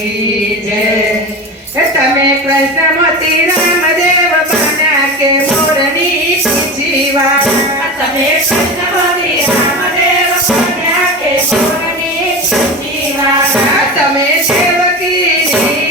की जय। तमे कृष्ण मोती रामदेव बना के मोरनी पीछीवाड़ा। तमे कृष्ण मोती रामदेव बना के मोरनी पीछीवाड़ा। तमे देवकी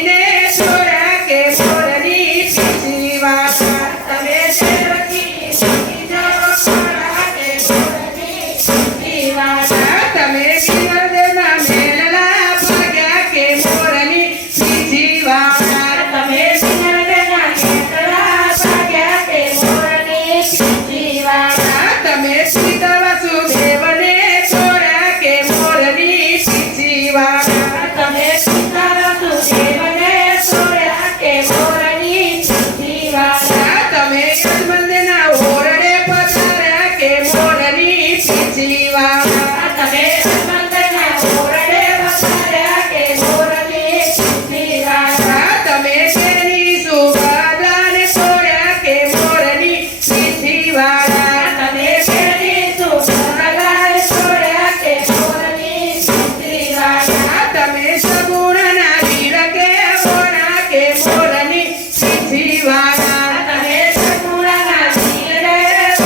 ने छोड़ा के मोरनी पीछीवाड़ा। तमे देवकी छोड़ा के मोरनी पीछीवाड़ा। तमे वीरदेवना मेलला भाग्या के मोरनी पीछीवाड़ा। तमे वीरदेवना मेलला भाग्या के मोरनी पीछीवाड़ा। तमे सीता वसुदेवने छोड़ा के मोरनी पीछीवाड़ा। तमे सीता वसुदेवने छोड़ा के मोरनी पीछीवाड़ा। तमे यजमंदना ओरडे पधार्या के मोरनी पीछीवाड़ा। तमे यजमंदना ओरडे पधार्या के मोरनी पीछीवाड़ा। तमे तेनी सुभद्राने छोड्या के मोरनी पीछीवाड़ा। तमे तेनी सुभद्राने छोड्या के मोरनी पीछीवाड़ा। तमे सगुणना वीर के ओढ़ा के मोरनी पीछीवाड़ा। तमे सगुणना वीर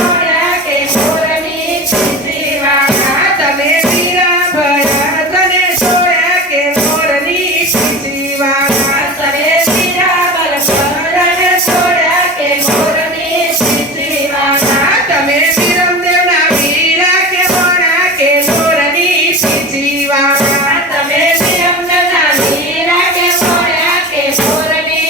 ओढ़ा के मोरनी पीछीवाड़ा। तमे वीरा भरतने छोड्या के मोरनी पीछीवाड़ा। तमे वीरा भरतने छोड्या के मोरनी पीछीवाड़ा। तमे वीरमदेवना वीरा के ओढ़ा के मोरनी पीछीवाड़ा। तमे वीरमदेवना वीरा के ओढ़ा के मोरनी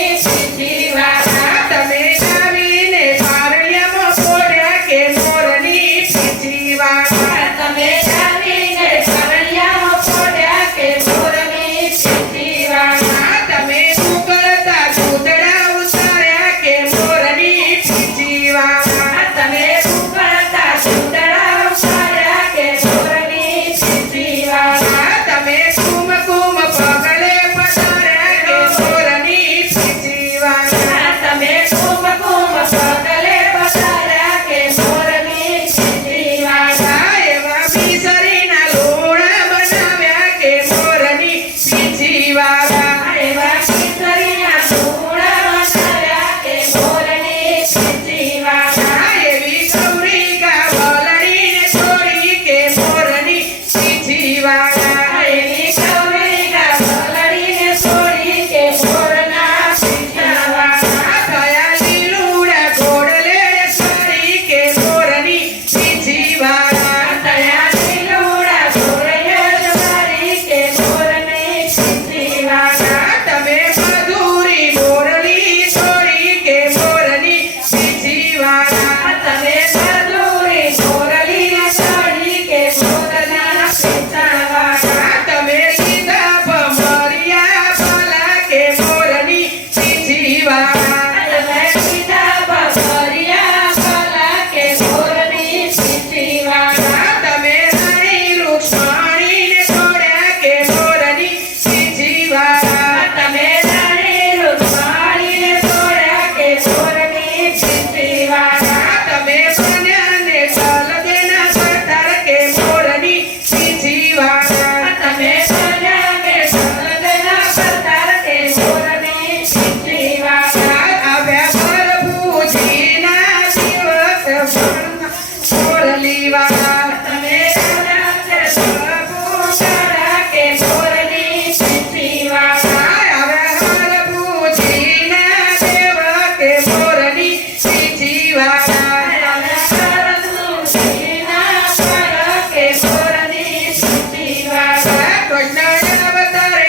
पीछीवाड़ा। तमे गावीने पारलियामो छोड्या के मोरनी पीछीवाड़ा। तमे गावीने पारलियामो छोड्या के मोरनी पीछीवाड़ा। तमे ઉકળતા દૂધડા ઉતાર્યા કે મોરની પીછીવાડા. તમે ઉકળતા દૂધડા ઉતાર્યા કે મોરની પીછીવાડા. તમે કુમકુમ પગલે પધાર્યા કે મોરની પીછીવાડા. તમે કુમકુમ પગલે પધાર્યા કે મોરની પીછીવાડા. એવા બીસરીના લોણા બનાવ્યા કે મોરની પીછીવાડા. એવા કિશોરીના ટુકડા બનાવ્યા કે મોરની પીછીવાડા. એવી ગૌરી ગાવલડીને છોડી કે મોરની પીછીવાડા. એવી ગૌરી ગાવલડીને છોડી કે મોરના પીછીવાડા. થયા લીલુડા ઘોડલે સરી કે મોરની પીછીવાડા. તયા લીલુડા ઘોડલે સરી કે મોરની પીછીવાડા. તમે મધુરી મોરલી છોડી કે મોરની પીછીવાડા. તમે મધુરી મોરલી છોડી કે મોરના પીછીવાડા. તમે લીધા ભમરિયા ભલા કે મોરની પીછીવાડા. તમે સીધા બકરિયા ભલા કે મોરની પીછીવાડા. તમે રાણી રૂક્ષ્મણીને છોડ્યા કે મોરની પીછીવાડા. તમે રાણી રૂક્ષ્મણીને છોડ્યા કે મોરની પીછીવાડા. તમે બન્યાને બલદેના સરદાર કે મોરની પીછીવાડા. તમે બન્યાને બળદના સરદાર કે મોરની પીછીવાડા. આવ્યા પ્રભુજીના દિવસ મોરલીવાળા. તમે બન્યાને પ્રભુના કે મોરની પીછીવાડા. આવ્યા પ્રભુજીના દેવ કે મોરની પીછીવાડા. કે મોરની પીછીવાડા. કૃષ્ણ અવતાર